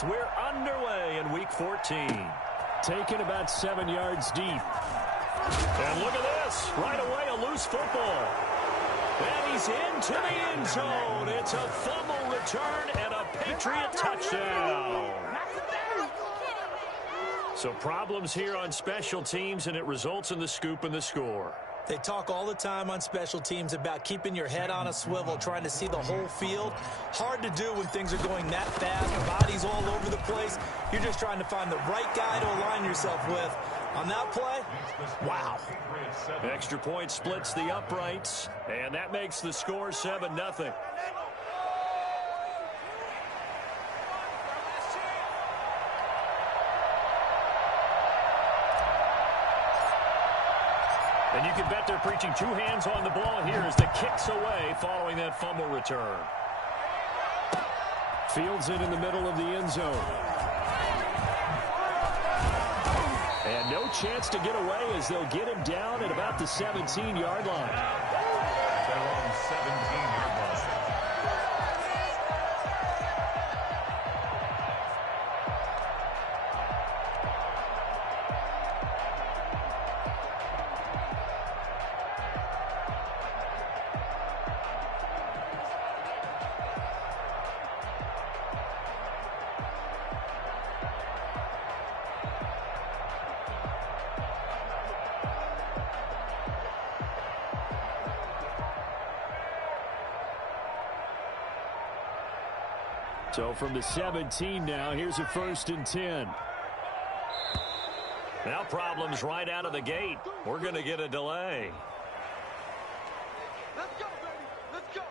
Sports. We're underway in Week 14. Taken about 7 yards deep. And look at this. Right away, a loose football. And he's into the end zone. It's a fumble return and a Patriot touchdown. So problems here on special teams, and it results in the scoop and the score. They talk all the time on special teams about keeping your head on a swivel, trying to see the whole field. Hard to do when things are going that fast, bodies all over the place. You're just trying to find the right guy to align yourself with. On that play, wow. Extra point splits the uprights, and that makes the score 7-0. And you can bet they're preaching two hands on the ball here as the kick's away following that fumble return. Fields it in the middle of the end zone. And no chance to get away as they'll get him down at about the 17-yard line. They're on 17-yard line. So from the 17 now, here's a 1st and 10. Now problems right out of the gate. We're going to get a delay. Let's go, baby. Let's go.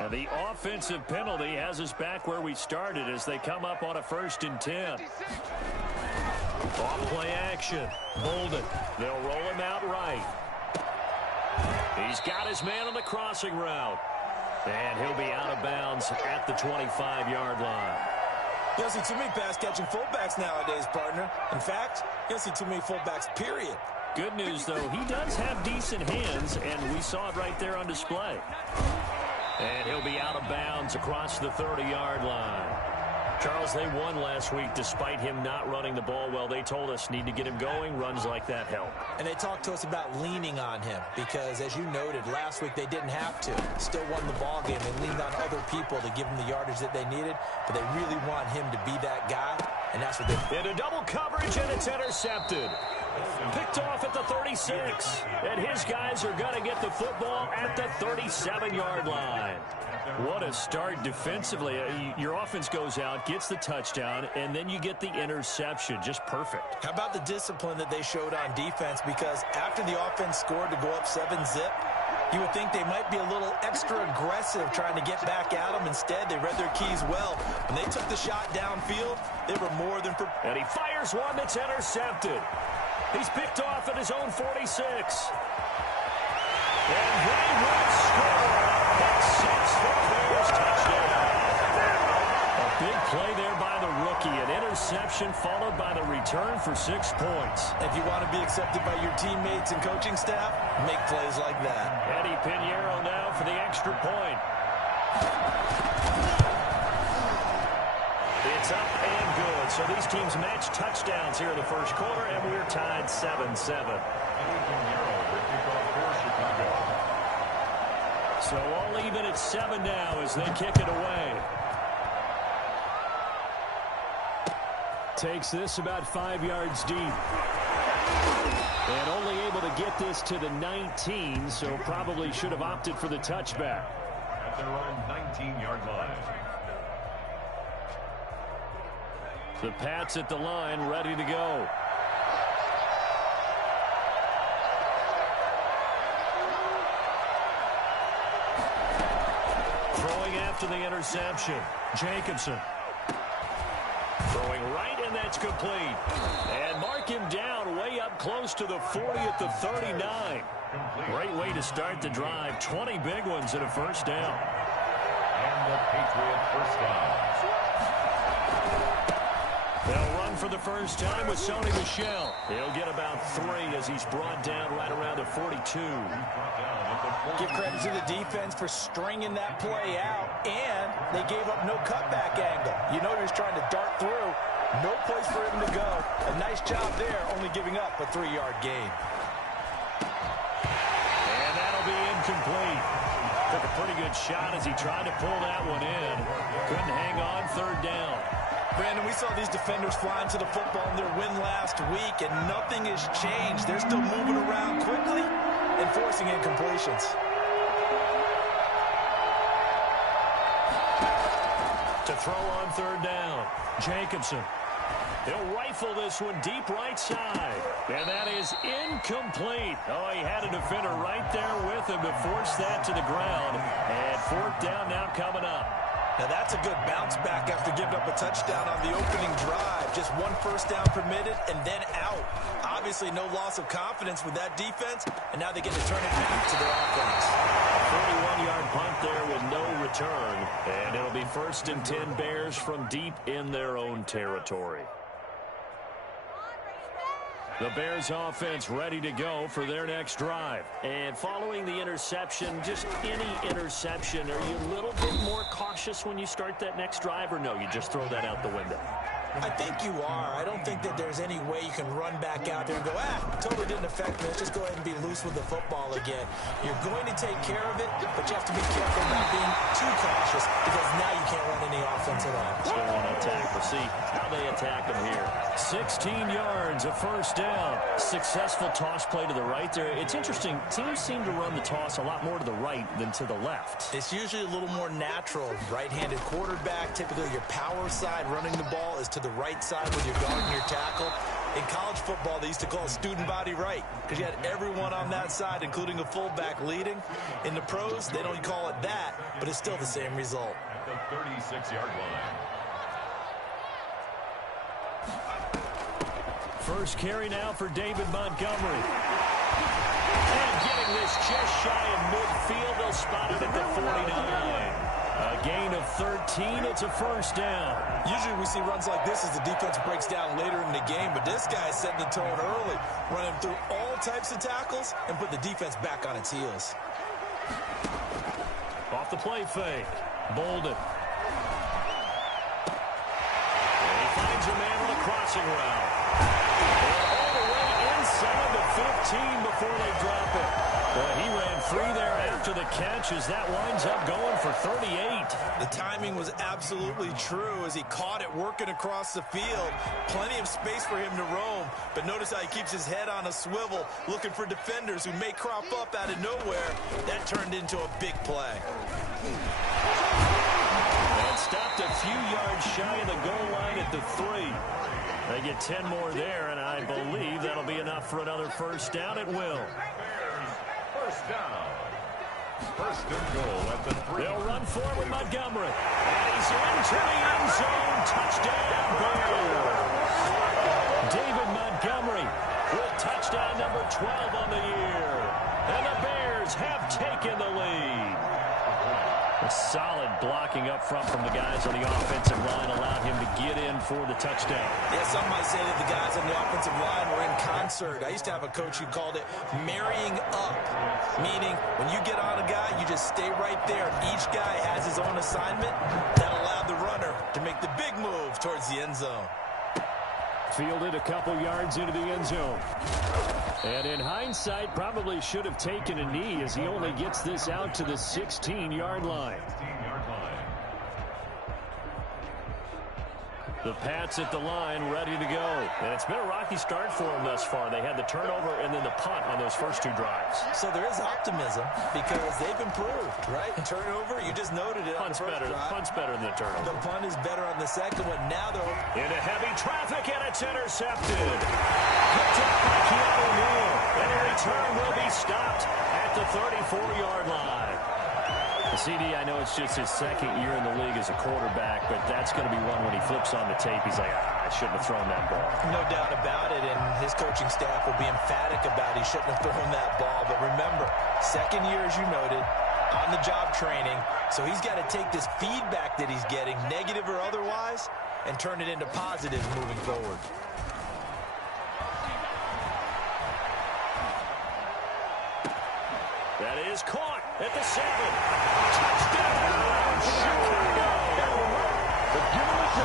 And the offensive penalty has us back where we started as they come up on a 1st and 10. Off play action. Bolden. They'll roll him out right. He's got his man on the crossing route. And he'll be out of bounds at the 25-yard line. You don't see too many pass-catching fullbacks nowadays, partner. In fact, you don't see too many fullbacks, period. Good news, though, he does have decent hands, and we saw it right there on display. And he'll be out of bounds across the 30-yard line. Charles, they won last week despite him not running the ball well. They told us need to get him going. Runs like that help. And they talked to us about leaning on him because, as you noted, last week they didn't have to. Still won the ball game. They leaned on other people to give them the yardage that they needed, but they really want him to be that guy, and that's what they... Into double coverage, and it's intercepted. Picked off at the 36. And his guys are going to get the football at the 37-yard line. What a start defensively. Your offense goes out, gets the touchdown, and then you get the interception. Just perfect. How about the discipline that they showed on defense? Because after the offense scored to go up 7-zip, you would think they might be a little extra aggressive trying to get back at them. Instead, they read their keys well. When they took the shot downfield, they were more than prepared. And he fires one that's intercepted. He's picked off at his own 46. And they will score. Pick six for the Bears touchdown. A big play there by the rookie. An interception followed by the return for 6 points. If you want to be accepted by your teammates and coaching staff, make plays like that. Eddie Pinheiro now for the extra point. It's up and good. So these teams match touchdowns here in the first quarter, and we're tied 7-7. So all even at 7 now as they kick it away. Takes this about 5 yards deep. And only able to get this to the 19, so probably should have opted for the touchback. At their own 19-yard line. The Pats at the line, ready to go. Throwing after the interception, Jacobson. Throwing right, and that's complete. And mark him down way up close to the 40 at the 39. Great way to start the drive. 20 big ones and a first down. And the Patriot first down. They'll run for the first time with Sony Michel. He'll get about 3 as he's brought down right around the 42. Give credit to the defense for stringing that play out, and they gave up no cutback angle. You know he was trying to dart through. No place for him to go. A nice job there, only giving up a 3-yard gain. And that'll be incomplete. Took a pretty good shot as he tried to pull that one in. Couldn't hang on, 3rd down. Brandon, we saw these defenders flying to the football in their win last week, and nothing has changed. They're still moving around quickly and forcing incompletions. To throw on 3rd down, Jacobson. He'll rifle this one deep right side. And that is incomplete. Oh, he had a defender right there with him to force that to the ground. And 4th down now coming up. Now that's a good bounce back after giving up a touchdown on the opening drive. Just 1 first down permitted and then out. Obviously no loss of confidence with that defense, and now they get to turn it back to their offense. 41-yard punt there with no return. And it'll be 1st and 10 Bears from deep in their own territory. The Bears offense ready to go for their next drive. And following the interception, just any interception, are you a little bit more cautious when you start that next drive, or no, you just throw that out the window? I think you are. I don't think that there's any way you can run back out there and go, totally didn't affect me. Let's just go ahead and be loose with the football again. You're going to take care of it, but you have to be careful about being too cautious because now you can't run any offense at all. So they want to attack. We'll see how they attack them here. 16 yards, a 1st down. Successful toss play to the right there. It's interesting. Teams seem to run the toss a lot more to the right than to the left. It's usually a little more natural. Right-handed quarterback, typically your power side running the ball is to the right side when you're guarding your tackle. In college football, they used to call it student body right because you had everyone on that side, including a fullback leading. In the pros, they don't call it that, but it's still the same result. At the 36-yard line. First carry now for David Montgomery. And getting this just shy of midfield, they'll spot it at the 49. A gain of 13, it's a 1st down. Usually we see runs like this as the defense breaks down later in the game, but this guy's setting the tone early, running through all types of tackles and put the defense back on its heels. Off the play fake, Bolden. And he finds a man on a crossing route. All the way inside the 15 before they drop it. Well, he ran free there after the catch as that winds up going for 38. The timing was absolutely true as he caught it working across the field. Plenty of space for him to roam, but notice how he keeps his head on a swivel, looking for defenders who may crop up out of nowhere. That turned into a big play. And stopped a few yards shy of the goal line at the 3. They get 10 more there, and I believe that'll be enough for another 1st down at will. First down. 1st and goal at the 3. They'll run forward with Montgomery. And he's into the end zone. Touchdown, Bears. David Montgomery with touchdown number 12 on the year. And the Bears have taken the lead. A solid blocking up front from the guys on the offensive line allowed him to get in for the touchdown. Yeah, some might say that the guys on the offensive line were in concert. I used to have a coach who called it marrying up, meaning when you get on a guy, you just stay right there. Each guy has his own assignment that allowed the runner to make the big move towards the end zone. Fielded a couple yards into the end zone. And in hindsight, probably should have taken a knee as he only gets this out to the 16-yard line. The Pats at the line, ready to go. And it's been a rocky start for them thus far. They had the turnover and then the punt on those first 2 drives. So there is optimism because they've improved, right? Turnover, you just noted it. Punt's better. Punt's better than the turnover. The punt is better on the second one. Now they're into heavy traffic, and it's intercepted. Picked up by Keanu Neal. And the return will be stopped at the 34-yard line. The CD, I know it's just his 2nd year in the league as a quarterback, but that's going to be one when he flips on the tape. He's like, I shouldn't have thrown that ball. No doubt about it, and his coaching staff will be emphatic about he shouldn't have thrown that ball. But remember, 2nd year, as you noted, on-the-job training, so he's got to take this feedback that he's getting, negative or otherwise, and turn it into positives moving forward. That is caught at the 7. Touchdown, Chicago!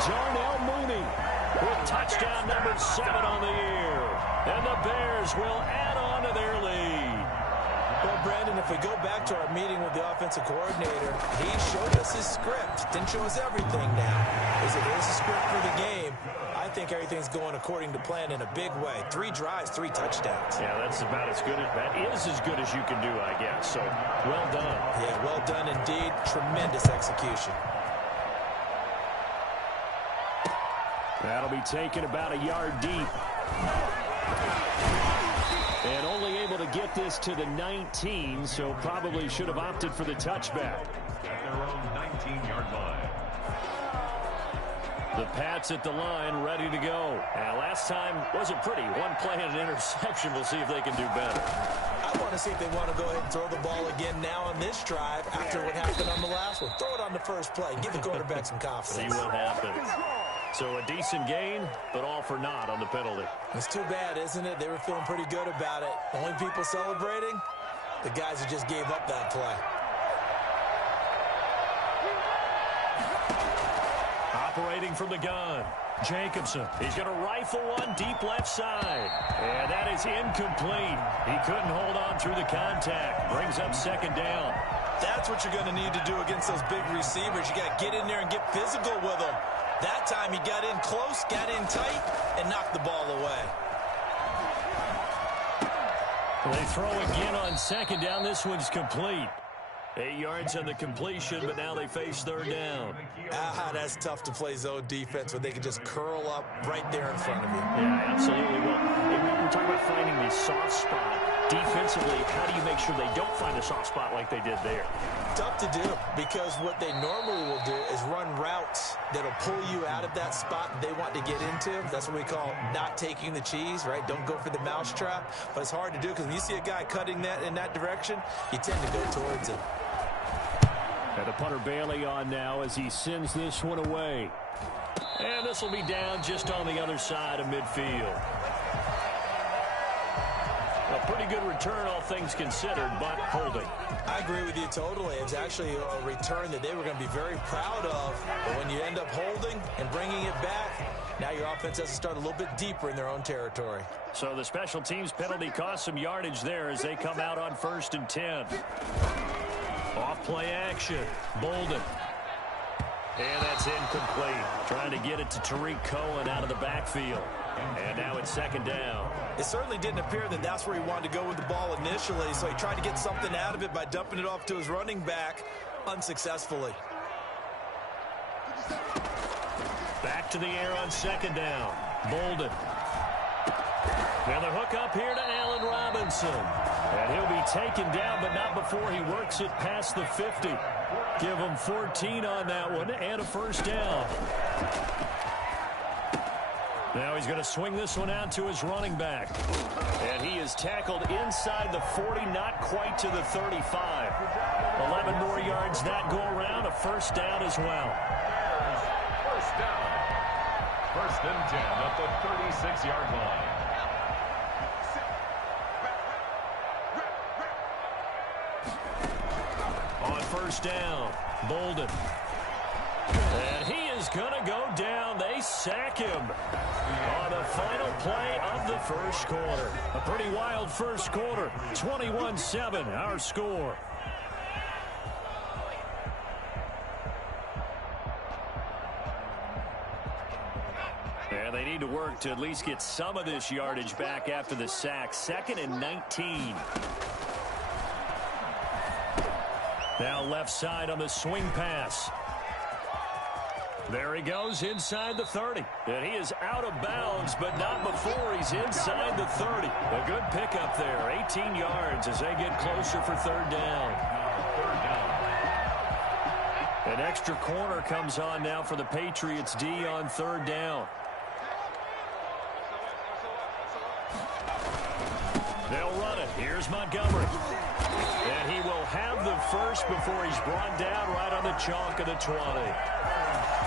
Darnell Mooney with touchdown number 7 on the year. And the Bears will add on to their lead. Well, Brandon, if we go back to our meeting with the offensive coordinator, he showed us his script. Didn't show us everything now. He said, here's the script for the game. I think everything's going according to plan in a big way. 3 drives, 3 touchdowns. Yeah, that's about as good as you can do, I guess. So, well done. Yeah, well done indeed. Tremendous execution. That'll be taken about a yard deep. And only able to get this to the 19, so probably should have opted for the touchback. At their own 19-yard line. The Pats at the line, ready to go. Last time wasn't pretty. One play and an interception. We'll see if they can do better. I want to see if they want to go ahead and throw the ball again now on this drive after what happened on the last one. Throw it on the first play. Give the quarterback some confidence. See what happens. So a decent gain, but all for naught on the penalty. It's too bad, isn't it? They were feeling pretty good about it. Only people celebrating, the guys who just gave up that play. Operating from the gun, Jacobson. He's going to rifle one deep left side. And that is incomplete. He couldn't hold on through the contact. Brings up second down. That's what you're going to need to do against those big receivers. You got to get in there and get physical with them. That time he got in close, got in tight, and knocked the ball away. They throw again on second down. This one's complete. 8 yards on the completion, but now they face third down. That's tough to play zone defense when they can just curl up right there in front of you. Yeah, absolutely. Well, we're talking about finding the soft spot. Defensively, how do you make sure they don't find a soft spot like they did there? Tough to do, because what they normally will do is run routes that'll pull you out of that spot they want to get into. That's what we call not taking the cheese, right? Don't go for the mousetrap. But it's hard to do because when you see a guy cutting that in that direction, you tend to go towards it. And the punter Bailey on now as he sends this one away. And this will be down just on the other side of midfield. A pretty good return, all things considered, but holding. I agree with you totally. It's actually a return that they were going to be very proud of. But when you end up holding and bringing it back, now your offense has to start a little bit deeper in their own territory. So the special teams penalty cost some yardage there as they come out on 1st and 10. Off play action. Bolden. And that's incomplete. Trying to get it to Tariq Cohen out of the backfield. And now it's second down. It certainly didn't appear that that's where he wanted to go with the ball initially, so he tried to get something out of it by dumping it off to his running back unsuccessfully. Back to the air on second down. Bolden. Now the hook up here to Allen Robinson. And he'll be taken down, but not before he works it past the 50. Give him 14 on that one and a first down. Now he's going to swing this one out to his running back. And he is tackled inside the 40, not quite to the 35. 11 more yards that go around, a first down as well. First down. 1st and 10 at the 36-yard line. On first down, Bolden. And he is going to go down. They sack him on the final play of the first quarter. A pretty wild first quarter. 21-7, our score. And they need to work to at least get some of this yardage back after the sack. 2nd and 19. Now left side on the swing pass. There he goes inside the 30. And he is out of bounds, but not before he's inside the 30. A good pickup there. 18 yards as they get closer for third down. An extra corner comes on now for the Patriots D on third down. They'll run it. Here's Montgomery. And he will have the first before he's brought down right on the chalk of the 20.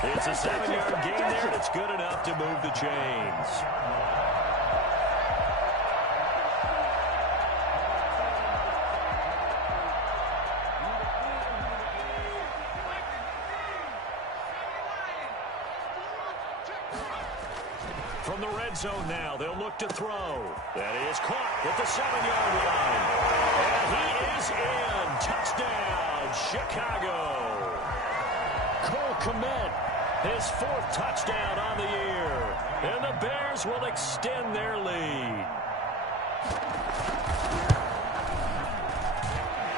It's a 7-yard gain there that's good enough to move the chains. From the red zone now, they'll look to throw. That is caught at the 7-yard line. And he is in. Touchdown, Chicago. Cole Kmet, his 4th touchdown on the year. And the Bears will extend their lead.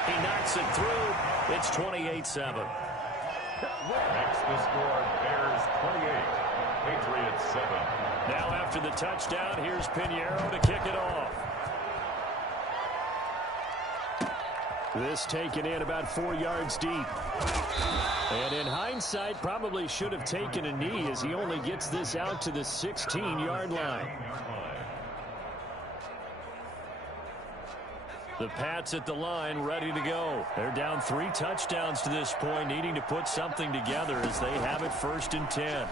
He knocks it through. It's 28-7. Makes the score Bears 28, Patriots 7. Now after the touchdown, here's Pinheiro to kick it off. This taken in about 4 yards deep. And in hindsight, probably should have taken a knee as he only gets this out to the 16-yard line. The Pats at the line, ready to go. They're down 3 touchdowns to this point, needing to put something together as they have it 1st and 10.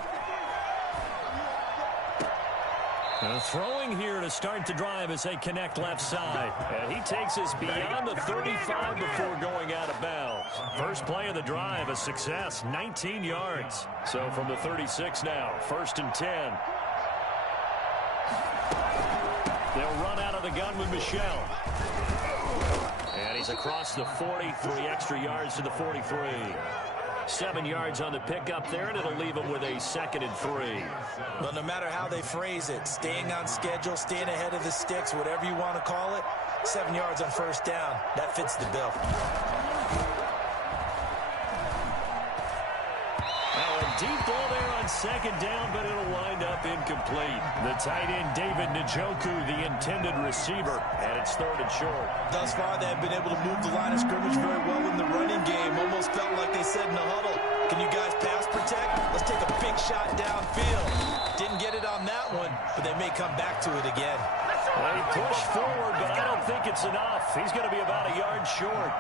And throwing here to start the drive as they connect left side. And he takes us beyond the 35 before going out of bounds. First play of the drive, a success, 19 yards. So from the 36 now, 1st and 10. They'll run out of the gun with Michel. And he's across the 40, 3 extra yards to the 43. 7 yards on the pickup there, and it'll leave him with a 2nd and 3. Well, no matter how they phrase it, staying on schedule, staying ahead of the sticks, whatever you want to call it, 7 yards on 1st down, that fits the bill. Now a deep ball there on 2nd down, but it'll wind up incomplete. The tight end, David Njoku, the intended receiver, and it's 3rd and short. Thus far, they've been able to move the line of scrimmage very well in the running game. Almost felt like they said in the huddle, can you guys pass protect? Let's take a big shot downfield. Didn't get it on that one, but they may come back to it again. They push forward, but I don't think it's enough. He's going to be about a yard short.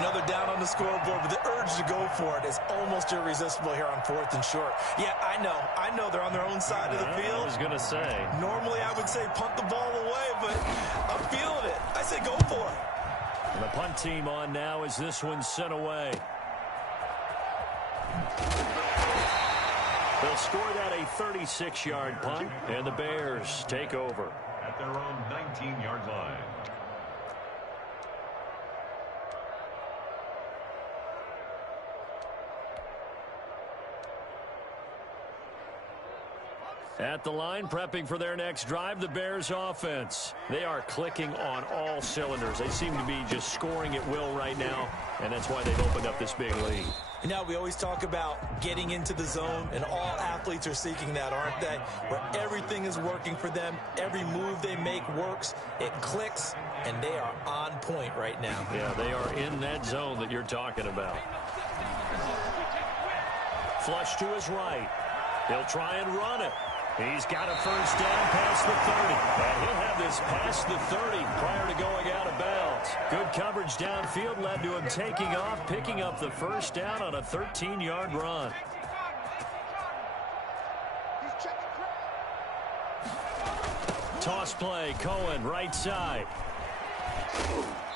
Another down on the scoreboard, but the urge to go for it is almost irresistible here on 4th and short. Yeah, I know they're on their own side of the field. I was going to say. Normally I would say punt the ball away, but I'm feeling it. I say go for it. And the punt team on now as this one's sent away. They'll score that a 36-yard punt, and the Bears take over. At their own 19-yard line. At the line, prepping for their next drive, the Bears offense. They are clicking on all cylinders. They seem to be just scoring at will right now, and that's why they've opened up this big lead. You know, we always talk about getting into the zone, and all athletes are seeking that, aren't they? Where everything is working for them, every move they make works, it clicks, and they are on point right now. Yeah, they are in that zone that you're talking about. Flush to his right. He'll try and run it. He's got a 1st down past the 30. And he'll have this past the 30 prior to going out of bounds. Good coverage downfield led to him taking off, picking up the 1st down on a 13-yard run. Toss play, Cohen, right side.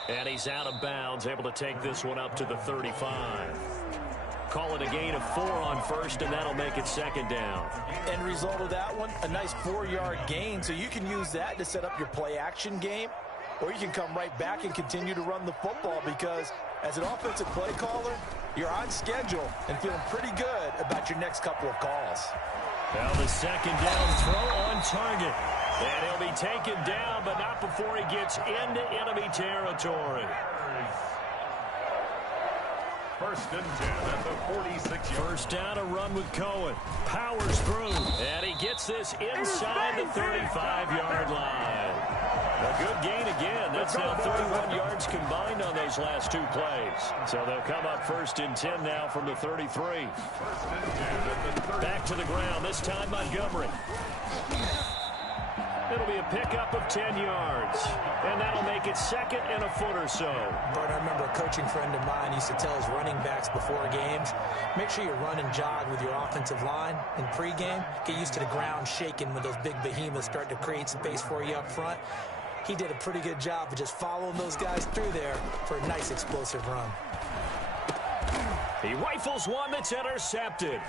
And he's out of bounds, able to take this one up to the 35. Call it a gain of 4 on 1st, and that'll make it 2nd down. End result of that one, a nice 4-yard gain, so you can use that to set up your play-action game, or you can come right back and continue to run the football because as an offensive play caller, you're on schedule and feeling pretty good about your next couple of calls. Now the 2nd down throw on target. And he'll be taken down, but not before he gets into enemy territory. 1st and 10 at the 46. 1st down, a run with Cohen. Powers through, and he gets this inside the 35-yard line. A good gain again. That's now 31 yards combined on those last 2 plays. So they'll come up 1st and 10 now from the 33. 1st and 10 at the 30. Back to the ground, this time Montgomery. It'll It'll be a pickup of 10 yards. And that'll make it 2nd and a foot or so. Bart, I remember a coaching friend of mine used to tell his running backs before games, make sure you run and jog with your offensive line in pregame. Get used to the ground shaking when those big behemoths start to create space for you up front. He did a pretty good job of just following those guys through there for a nice explosive run. He rifles one that's intercepted.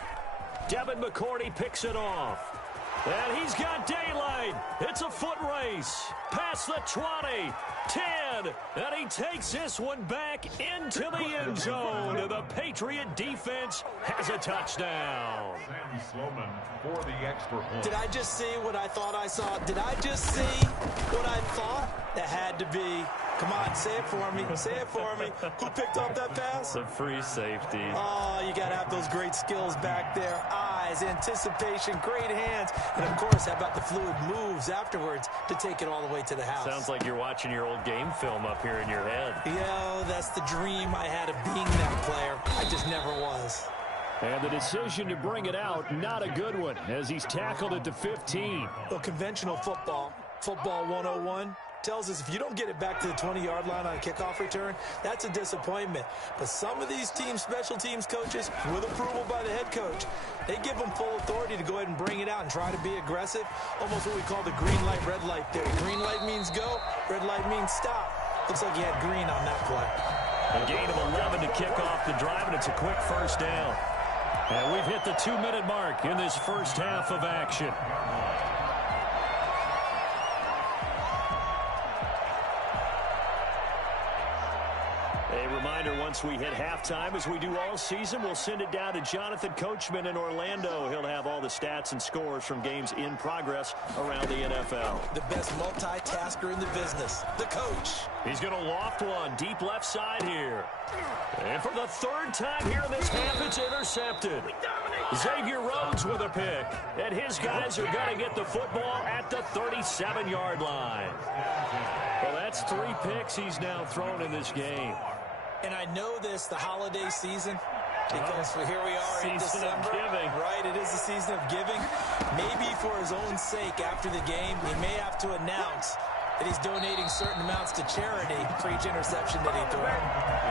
Devin McCourty picks it off. And he's got daylight. It's a foot race. Past the 20, 10, and he takes this one back into the end zone. And the Patriot defense has a touchdown. Sandy Sloman for the extra point. Did I just see what I thought I saw? Did I just see what I thought? That had to be. Come on, say it for me. Say it for me. Who picked up that pass? The free safety. Oh, you got to have those great skills back there. Eyes, anticipation, great hands. And, of course, how about the fluid moves afterwards to take it all the way to the house? Sounds like you're watching your old game film up here in your head. Yeah, that's the dream I had of being that player. I just never was. And the decision to bring it out, not a good one, as he's tackled at the 15. Well, conventional football 101, tells us if you don't get it back to the 20-yard line on a kickoff return, that's a disappointment. But some of these special teams coaches, with approval by the head coach, they give them full authority to go ahead and bring it out and try to be aggressive. Almost what we call the green light, red light theory. Green light means go, red light means stop. Looks like he had green on that play. A gain of 11 to kick off the drive, and it's a quick first down. And we've hit the 2-minute mark in this first half of action. A reminder, once we hit halftime, as we do all season, we'll send it down to Jonathan Coachman in Orlando. He'll have all the stats and scores from games in progress around the NFL. The best multitasker in the business, the coach. He's going to loft one deep left side here. And for the third time here in this half, it's intercepted. Xavier Rhodes with a pick. And his guys are going to get the football at the 37-yard line. Well, that's 3 picks he's now thrown in this game. And I know this, the holiday season, because here we are in December. Right, it is the season of giving. Maybe for his own sake, after the game, he may have to announce that he's donating certain amounts to charity for each interception that he threw.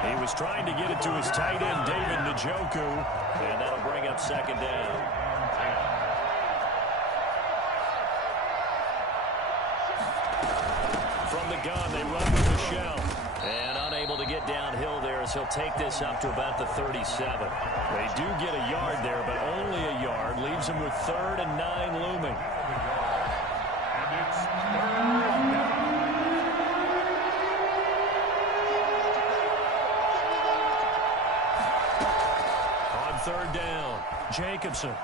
He was trying to get it to his tight end, David Njoku, and that'll bring up second down. From the gun, they run with Michel. And unable to get downhill there as he'll take this up to about the 37. They do get a yard there, but only a yard. Leaves him with 3rd and 9 looming. On 3rd down, Jacobson.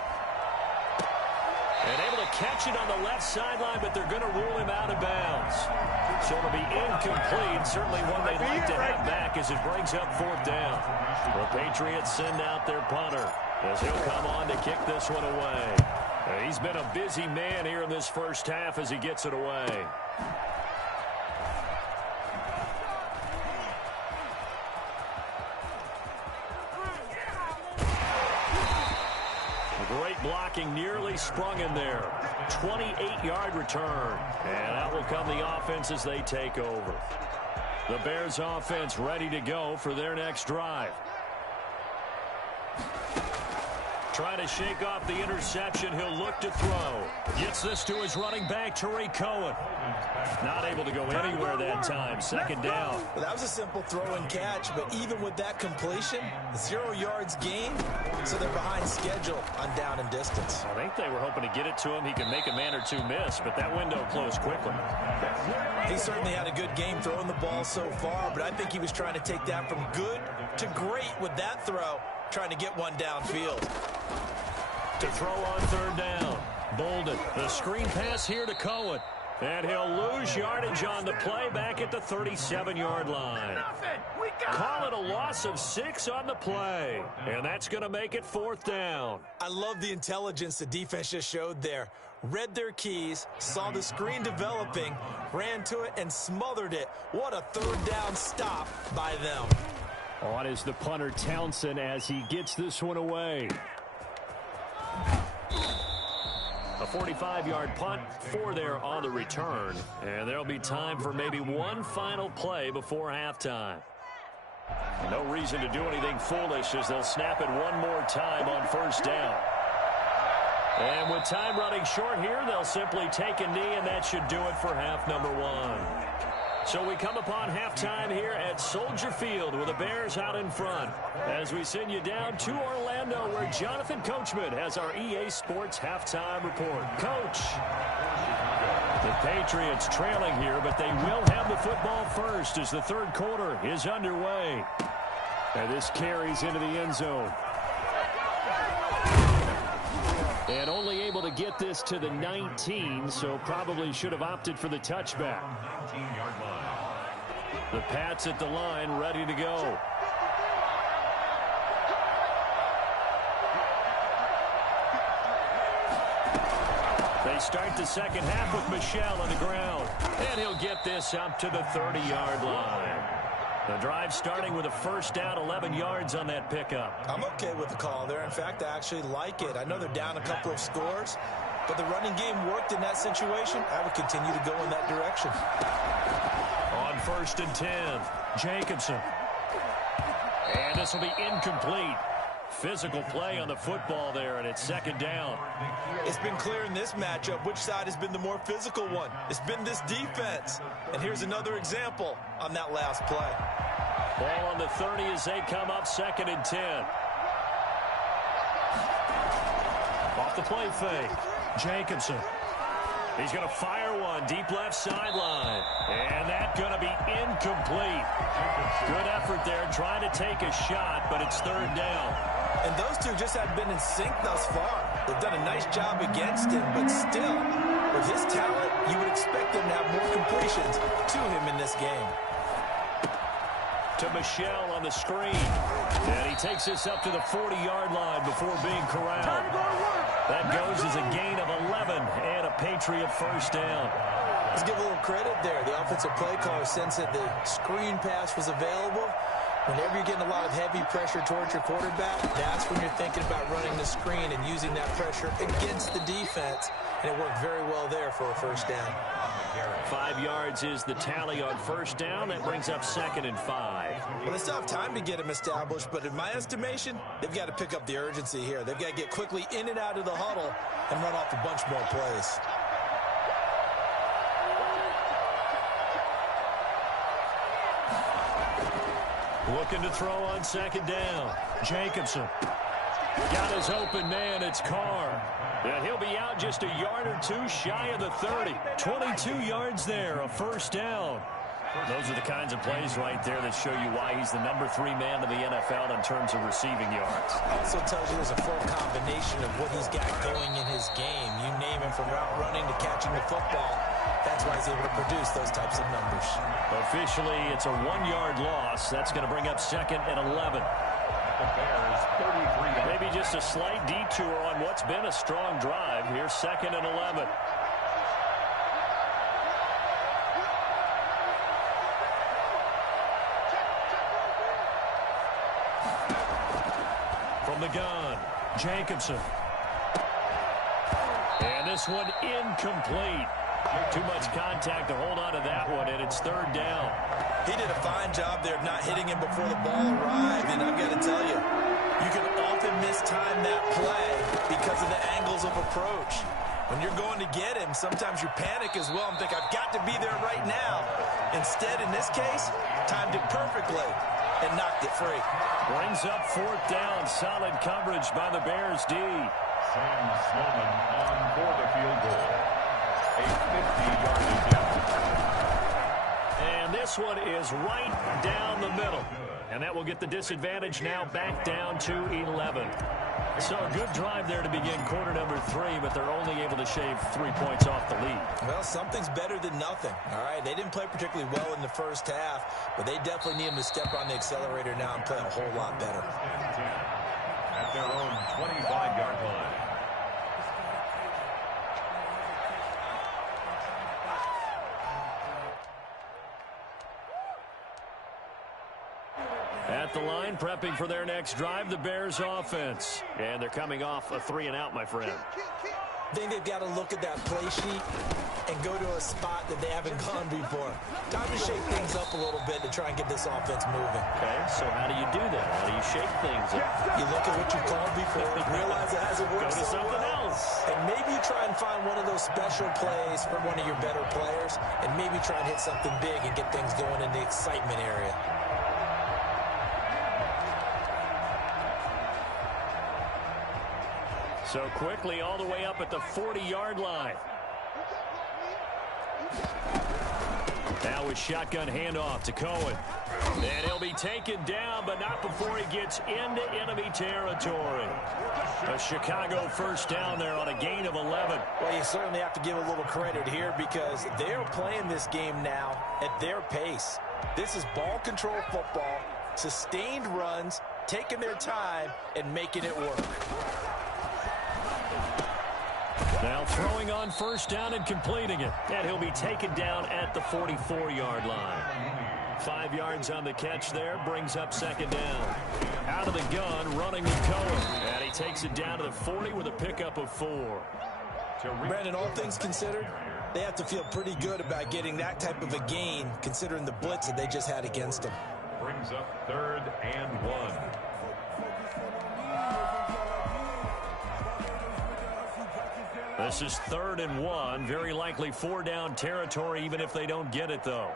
And able to catch it on the left sideline, but they're going to rule him out of bounds. So it'll be incomplete. Certainly one they'd like to have back as it brings up 4th down. The Patriots send out their punter as he'll come on to kick this one away. He's been a busy man here in this first half as he gets it away. Great blocking, nearly sprung in there. 28-yard return. And out will come the offense as they take over. The Bears offense ready to go for their next drive. Trying to shake off the interception. He'll look to throw. Gets this to his running back, Tariq Cohen. Not able to go anywhere that time. 2nd down. Well, that was a simple throw and catch, but even with that completion, 0 yards gain, so they're behind schedule on down and distance. I think they were hoping to get it to him. He could make a man or two miss, but that window closed quickly. He certainly had a good game throwing the ball so far, but I think he was trying to take that from good to great with that throw, trying to get one downfield. To throw on 3rd down. Bolden, the screen pass here to Cohen. And he'll lose yardage on the play back at the 37-yard line. Call it a loss of 6 on the play. And that's going to make it 4th down. I love the intelligence the defense just showed there. Read their keys, saw the screen developing, ran to it, and smothered it. What a 3rd down stop by them. On is the punter, Townsend, as he gets this one away. A 45-yard punt for there on the return. And there'll be time for maybe one final play before halftime. No reason to do anything foolish as they'll snap it one more time on first down. And with time running short here, they'll simply take a knee, and that should do it for half number one. So we come upon halftime here at Soldier Field with the Bears out in front as we send you down to Orlando where Jonathan Coachman has our EA Sports halftime report. Coach, the Patriots trailing here, but they will have the football first as the third quarter is underway. And this carries into the end zone. And only able to get this to the 19, so probably should have opted for the touchback. 19-yard line. The Pats at the line, ready to go. They start the second half with Michel on the ground. And he'll get this up to the 30-yard line. The drive starting with a first down, 11 yards on that pickup. I'm okay with the call there. In fact, I actually like it. I know they're down a couple of scores, but the running game worked in that situation. I would continue to go in that direction. On first and 10, Jacobson. And this will be incomplete. Physical play on the football there, and it's second down. It's been clear in this matchup which side has been the more physical one. It's been this defense. And here's another example on that last play. Ball on the 30 as they come up, second and 10. Off the play fake, Jacobson. He's going to fire one deep left sideline. And that's going to be incomplete. Good effort there trying to take a shot, but it's third down. And those two just have been in sync thus far. They've done a nice job against him, but still, with his talent, you would expect them to have more completions to him in this game. To Michel on the screen. And he takes this up to the 40-yard line before being corralled. That goes as a gain of 11 and a Patriot first down. Let's give a little credit there. The offensive play caller sensed that the screen pass was available. Whenever you're getting a lot of heavy pressure towards your quarterback, that's when you're thinking about running the screen and using that pressure against the defense. And it worked very well there for a first down. 5 yards is the tally on first down. That brings up second and 5. Well, they still have time to get him established, but in my estimation, they've got to pick up the urgency here. They've got to get quickly in and out of the huddle and run off a bunch more plays. Looking to throw on second down. Jacobson. Got his open man. It's Carr. And he'll be out just a yard or two shy of the 30. 22 yards there, a first down. Those are the kinds of plays right there that show you why he's the number 3 man in the NFL in terms of receiving yards. Also tells you there's a full combination of what he's got going in his game. You name him from route running to catching the football. That's why he's able to produce those types of numbers. Officially, it's a 1-yard loss. That's going to bring up second and 11. The Bears, 33 yards. Maybe just a slight detour on what's been a strong drive. Here's second and 11. From the gun, Jacobson. And this one incomplete. Too much contact to hold on to that one, and it's third down. He did a fine job there of not hitting him before the ball arrived, and I've got to tell you, you can often mistime that play because of the angles of approach. When you're going to get him, sometimes you panic as well and think, I've got to be there right now. Instead, in this case, timed it perfectly and knocked it free. Brings up fourth down. Solid coverage by the Bears D. Sam Sloman on for the field goal. A 50-yard attempt. And this one is right down the middle. And that will get the disadvantage now back down to 11. So a good drive there to begin quarter number 3, but they're only able to shave 3 points off the lead. Well, something's better than nothing. All right, they didn't play particularly well in the first half, but they definitely need them to step on the accelerator now and play a whole lot better. At their own 25-yard line. At the line, prepping for their next drive, the Bears offense. And they're coming off a 3-and-out, my friend. I think they've got to look at that play sheet and go to a spot that they haven't gone before. Time to shake things up a little bit to try and get this offense moving. Okay, so how do you do that? How do you shake things up? You look at what you called before, realize it hasn't worked Go to so something well, else. and maybe you try and find one of those special plays from one of your better players, and maybe try and hit something big and get things going in the excitement area. So quickly all the way up at the 40-yard line. Now with shotgun handoff to Cohen. And he'll be taken down, but not before he gets into enemy territory. A Chicago first down there on a gain of 11. Well, you certainly have to give a little credit here because they're playing this game now at their pace. This is ball control football, sustained runs, taking their time, and making it work. Now throwing on first down and completing it. And he'll be taken down at the 44-yard line. 5 yards on the catch there, brings up second down. Out of the gun, running with Cohen. And he takes it down to the 40 with a pickup of 4. Brandon, all things considered, they have to feel pretty good about getting that type of a gain, considering the blitz that they just had against them. Brings up 3rd and 1. This is 3rd and 1. Very likely 4-down territory, even if they don't get it, though.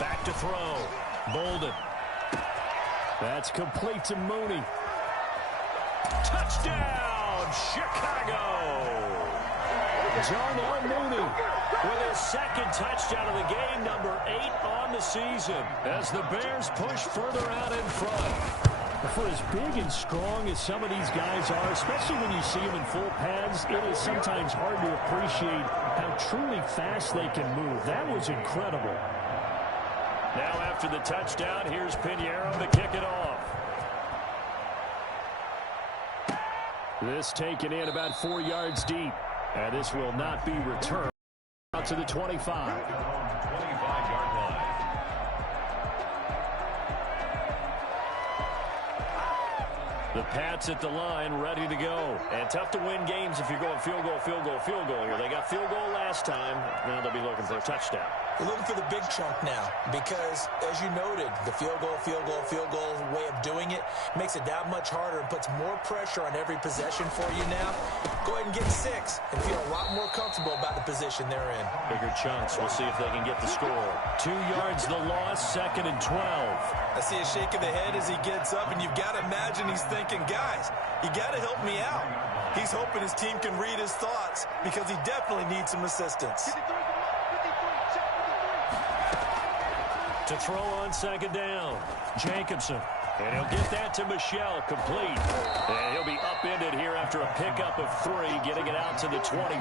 Back to throw. Bolden. That's complete to Mooney. Touchdown, Chicago! Darnell Mooney with his second touchdown of the game, number 8 on the season, as the Bears push further out in front. For as big and strong as some of these guys are, especially when you see them in full pads, it is sometimes hard to appreciate how truly fast they can move. That was incredible. Now after the touchdown, here's Pinheiro to kick it off. This taken in about 4 yards deep. And this will not be returned out to the 25. 25-yard line. The Pats at the line, ready to go. And tough to win games if you're going field goal, field goal, field goal here. They got field goal last time. Now they'll be looking for a touchdown. They're looking for the big chunk now because, as you noted, the field goal way of doing it makes it that much harder and puts more pressure on every possession for you now. Go ahead and get 6 and feel a lot more comfortable about the position they're in. Bigger chunks. We'll see if they can get the score. 2 yards the loss, 2nd and 12. I see a shake of the head as he gets up, and you've got to imagine he's thinking, guys, you got to help me out. He's hoping his team can read his thoughts because he definitely needs some assistance. To throw on second down, Jacobson. And he'll get that to Michel, complete. And he'll be upended here after a pickup of 3, getting it out to the 25.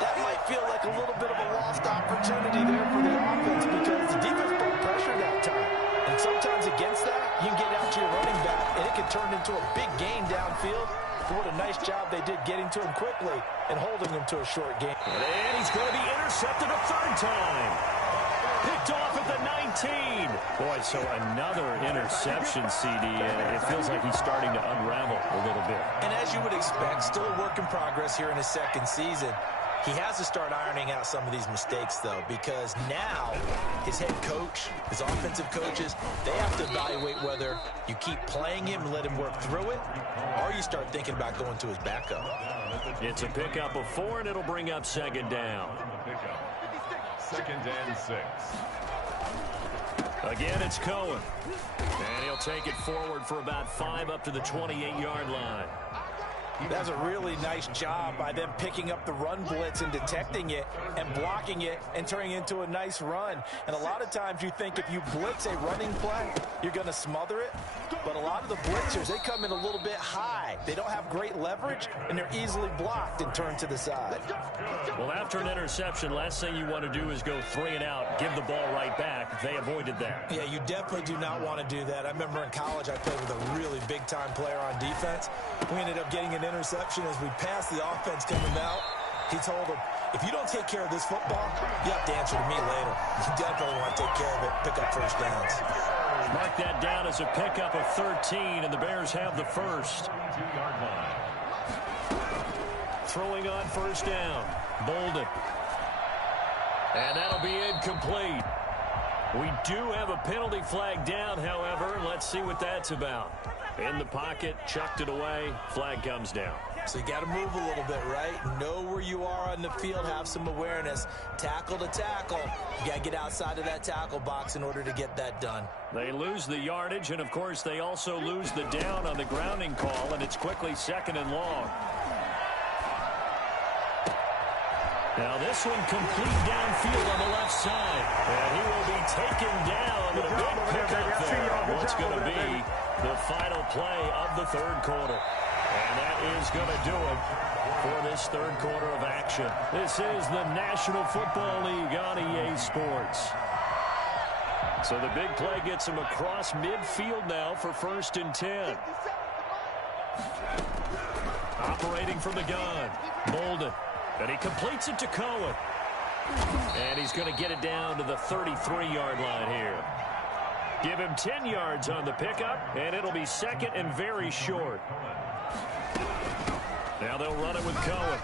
That might feel like a little bit of a lost opportunity there for the offense because the defense brought pressure that time. And sometimes against that, you can get out to your running back, and it can turn into a big gain downfield. But what a nice job they did getting to him quickly and holding him to a short gain. And he's going to be intercepted a 3rd time. Picked off at the 19. Boy, so another interception, CD. It feels like he's starting to unravel a little bit. And as you would expect, still a work in progress here in his 2nd season. He has to start ironing out some of these mistakes, though, because now his head coach, his offensive coaches, they have to evaluate whether you keep playing him and let him work through it, or you start thinking about going to his backup. It's a pickup of 4, and it'll bring up 2nd down. 2nd and 6. Again, it's Cohen. And he'll take it forward for about 5 up to the 28-yard line. That's a really nice job by them picking up the run blitz and detecting it and blocking it and turning it into a nice run. And a lot of times you think if you blitz a running play, you're going to smother it. But a lot of the blitzers, they come in a little bit high. They don't have great leverage, and they're easily blocked and turned to the side. Well, after an interception, last thing you want to do is go 3 and out, give the ball right back. They avoided that. Yeah, you definitely do not want to do that. I remember in college I played with a really big-time player on defense. We ended up getting an interception as we passed the offense coming out. He told him, if you don't take care of this football, you have to answer to me later. You definitely want to take care of it, pick up first downs. Mark that down as a pickup of 13, and the Bears have the first. Throwing on first down. Bolden. And that'll be incomplete. We do have a penalty flag down, however. Let's see what that's about. In the pocket, chucked it away. Flag comes down. So you got to move a little bit, right? Know where you are on the field, have some awareness. Tackle to tackle. You got to get outside of that tackle box in order to get that done. They lose the yardage, and, of course, they also lose the down on the grounding call, and it's quickly 2nd and long. Now this one complete downfield on the left side. And he will be taken down with a big pickup there. What's going to be the final play of the third quarter. And that is going to do it for this third quarter of action. This is the National Football League on EA Sports. So the big play gets him across midfield now for 1st and 10. Operating from the gun. Bolden. And he completes it to Cohen. And he's going to get it down to the 33-yard line here. Give him 10 yards on the pickup, and it'll be 2nd and very short. Now they'll run it with Cohen.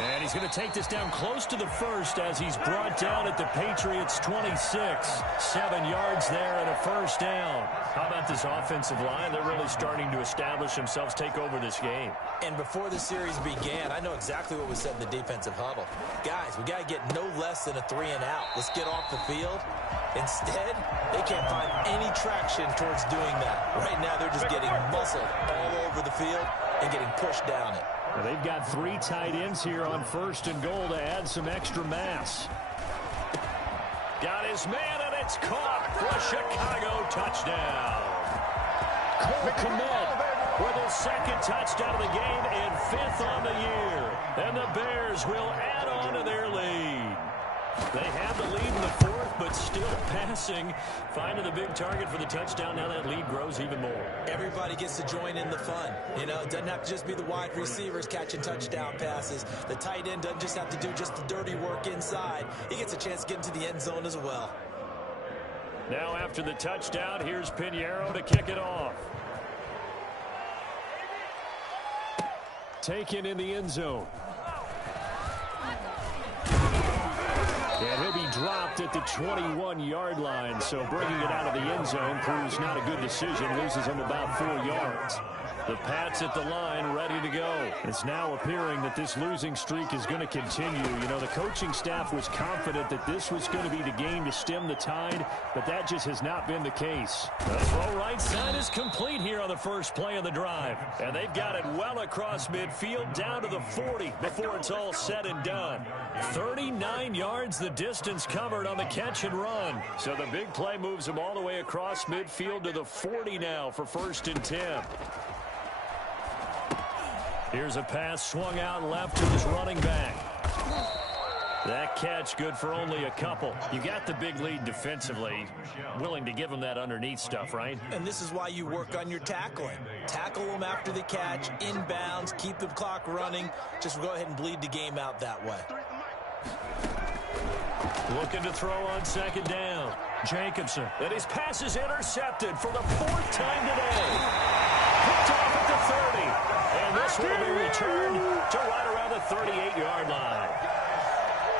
And he's going to take this down close to the first as he's brought down at the Patriots' 26. 7 yards there and a first down. How about this offensive line? They're really starting to establish themselves, take over this game. And before the series began, I know exactly what was said in the defensive huddle. Guys, we got to get no less than a 3-and-out. Let's get off the field. Instead, they can't find any traction towards doing that. Right now, they're just getting muscled all over the field and getting pushed down it. Well, they've got 3 tight ends here on 1st and goal to add some extra mass. Got his man, and it's caught for a Chicago touchdown. Cole Kmet with his 2nd touchdown of the game and 5th on the year. And the Bears will add on to their lead. They have the lead in the 4th, but still passing. Finding the big target for the touchdown. Now that lead grows even more. Everybody gets to join in the fun. You know, it doesn't have to just be the wide receivers catching touchdown passes. The tight end doesn't just have to do just the dirty work inside. He gets a chance to get into the end zone as well. Now after the touchdown, here's Pinheiro to kick it off. Taken in the end zone. And he'll be dropped at the 21-yard line, so bringing it out of the end zone proves not a good decision, loses him about 4 yards. The Pats at the line, ready to go. It's now appearing that this losing streak is going to continue. You know, the coaching staff was confident that this was going to be the game to stem the tide, but that just has not been the case. The throw right side is complete here on the first play of the drive. And they've got it well across midfield down to the 40 before it's all said and done. 39 yards the distance covered on the catch and run. So the big play moves them all the way across midfield to the 40 now for 1st and 10. Here's a pass swung out left to his running back. That catch good for only a couple. You got the big lead defensively. Willing to give him that underneath stuff, right? And this is why you work on your tackling. Tackle them after the catch, inbounds, keep the clock running. Just go ahead and bleed the game out that way. Looking to throw on 2nd down. Jacobson. And his pass is intercepted for the 4th time today. Picked off at the 30. And this will be returned to right around the 38-yard line.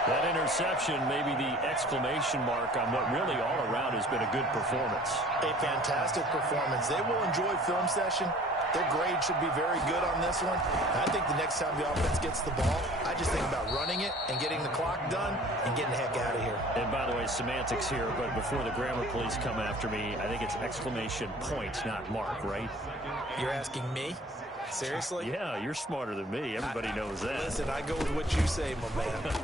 That interception may be the exclamation mark on what really all around has been a good performance. A fantastic performance. They will enjoy film session. Their grade should be very good on this one. I think the next time the offense gets the ball, I just think about running it and getting the clock done and getting the heck out of here. And by the way, semantics here, but before the grammar police come after me, I think it's exclamation point, not mark, right? You're asking me? Seriously? Yeah, you're smarter than me. Everybody knows that. Listen, I go with what you say, my man.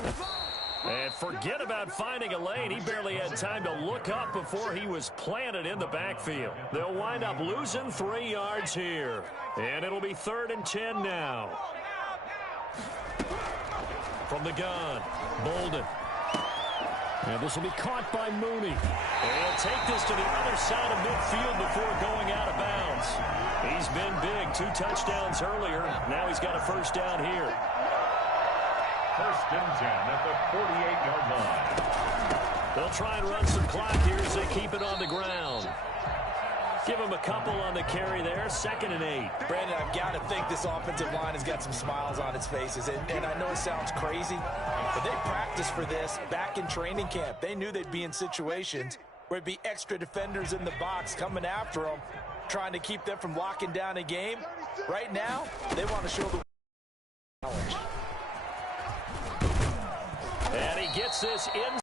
And forget about finding a lane. He barely had time to look up before he was planted in the backfield. They'll wind up losing 3 yards here. And it'll be 3rd and 10 now. From the gun, Bolden. And this will be caught by Mooney. And he'll take this to the other side of midfield before going out of bounds. He's been big. 2 touchdowns earlier. Now he's got a first down here. First and 10 at the 48-yard line. They'll try and run some clock here as they keep it on the ground. Give him a couple on the carry there. 2nd and 8. Brandon, I've got to think this offensive line has got some smiles on its faces. And I know it sounds crazy, but they practiced for this back in training camp. They knew they'd be in situations where it'd be extra defenders in the box coming after them, trying to keep them from locking down a game. Right now, they want to show the challenge. And he gets this in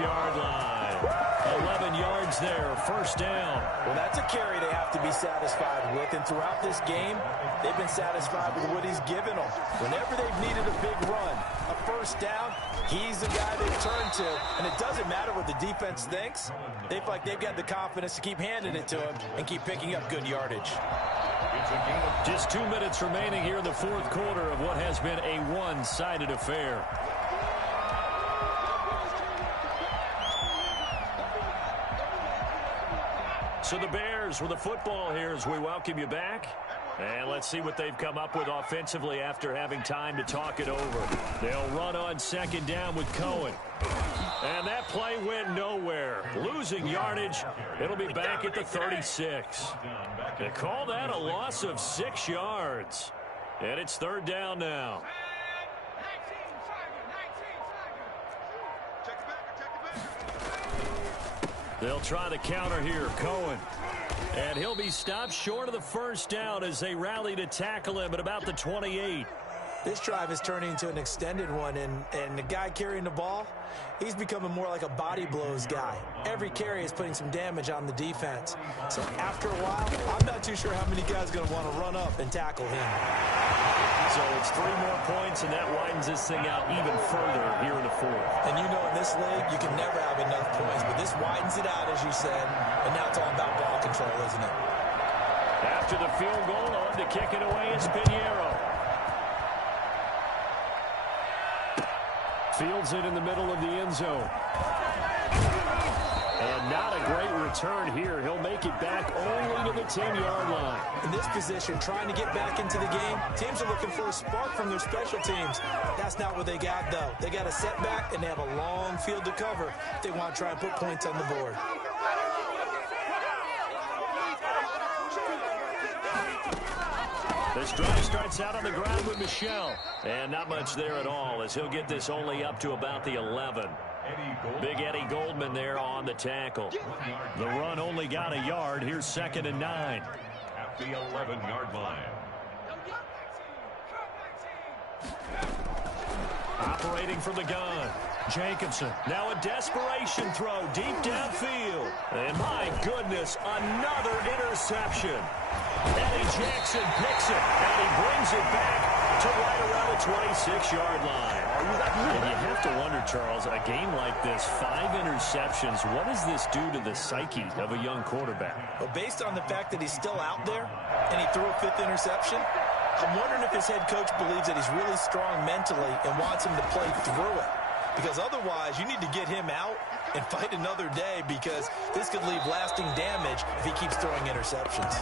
yard line. 11 yards there, first down. Well, that's a carry they have to be satisfied with, and throughout this game, they've been satisfied with what he's given them. Whenever they've needed a big run, a first down, he's the guy they've turned to, and it doesn't matter what the defense thinks. They feel like they've got the confidence to keep handing it to him and keep picking up good yardage. Just 2 minutes remaining here in the fourth quarter of what has been a one-sided affair. So the Bears with the football here as we welcome you back. And let's see what they've come up with offensively after having time to talk it over. They'll run on 2nd down with Cohen. And that play went nowhere. Losing yardage. It'll be back at the 36. They call that a loss of 6 yards. And it's 3rd down now. They'll try the counter here. Cohen. And he'll be stopped short of the first down as they rally to tackle him at about the 28. This drive is turning into an extended one, and the guy carrying the ball, he's becoming more like a body blows guy. Every carry is putting some damage on the defense. So after a while, I'm not too sure how many guys are going to want to run up and tackle him. So it's 3 more points, and that widens this thing out even further here in the fourth. And you know in this league, you can never have enough points, but this widens it out, as you said, and now it's all about ball control, isn't it? After the field goal, on to kick it away is Pinheiro. Fields it in the middle of the end zone. And not a great return here. He'll make it back only to the 10-yard line. In this position, trying to get back into the game, teams are looking for a spark from their special teams. That's not what they got, though. They got a setback, and they have a long field to cover if they want to try and put points on the board. This drive starts out on the ground with Michel. And not much there at all as he'll get this only up to about the 11. Big Eddie Goldman there on the tackle. The run only got a yard. Here's 2nd and 9. At the 11-yard line. Operating from the gun. Jacobson. Now a desperation throw deep downfield. And my goodness, another interception. Eddie Jackson picks it, and he brings it back to right around the 26-yard line. And you have to wonder, Charles, a game like this, 5 interceptions, what does this do to the psyche of a young quarterback? Well, based on the fact that he's still out there and he threw a 5th interception, I'm wondering if his head coach believes that he's really strong mentally and wants him to play through it. Because otherwise, you need to get him out and fight another day, because this could leave lasting damage if he keeps throwing interceptions.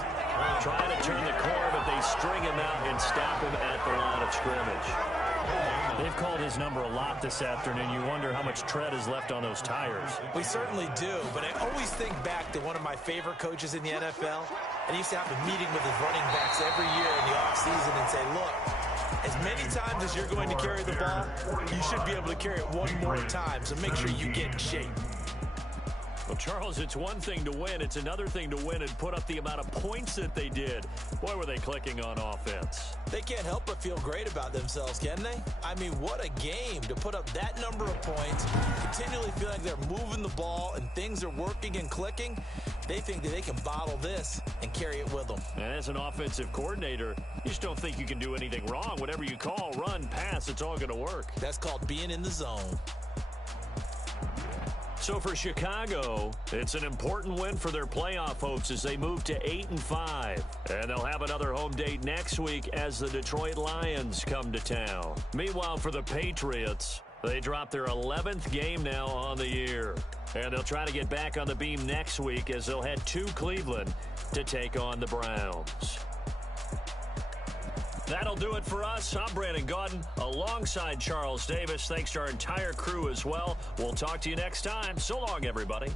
Trying to turn the corner, but they string him out and stop him at the line of scrimmage. They've called his number a lot this afternoon. You wonder how much tread is left on those tires. We certainly do, but I always think back to one of my favorite coaches in the NFL, and he used to have a meeting with his running backs every year in the offseason and say, look, as many times as you're going to carry the ball, you should be able to carry it one more time, so make sure you get in shape. Well, Charles, it's one thing to win. It's another thing to win and put up the amount of points that they did. Boy, were they clicking on offense. They can't help but feel great about themselves, can they? I mean, what a game to put up that number of points, continually feel like they're moving the ball and things are working and clicking. They think that they can bottle this and carry it with them. And as an offensive coordinator, you just don't think you can do anything wrong. Whatever you call, run, pass, it's all going to work. That's called being in the zone. So for Chicago, it's an important win for their playoff hopes as they move to 8-5. And they'll have another home date next week as the Detroit Lions come to town. Meanwhile, for the Patriots, they drop their 11th game now on the year. And they'll try to get back on the beam next week as they'll head to Cleveland to take on the Browns. That'll do it for us. I'm Brandon Gaudin alongside Charles Davis. Thanks to our entire crew as well. We'll talk to you next time. So long, everybody.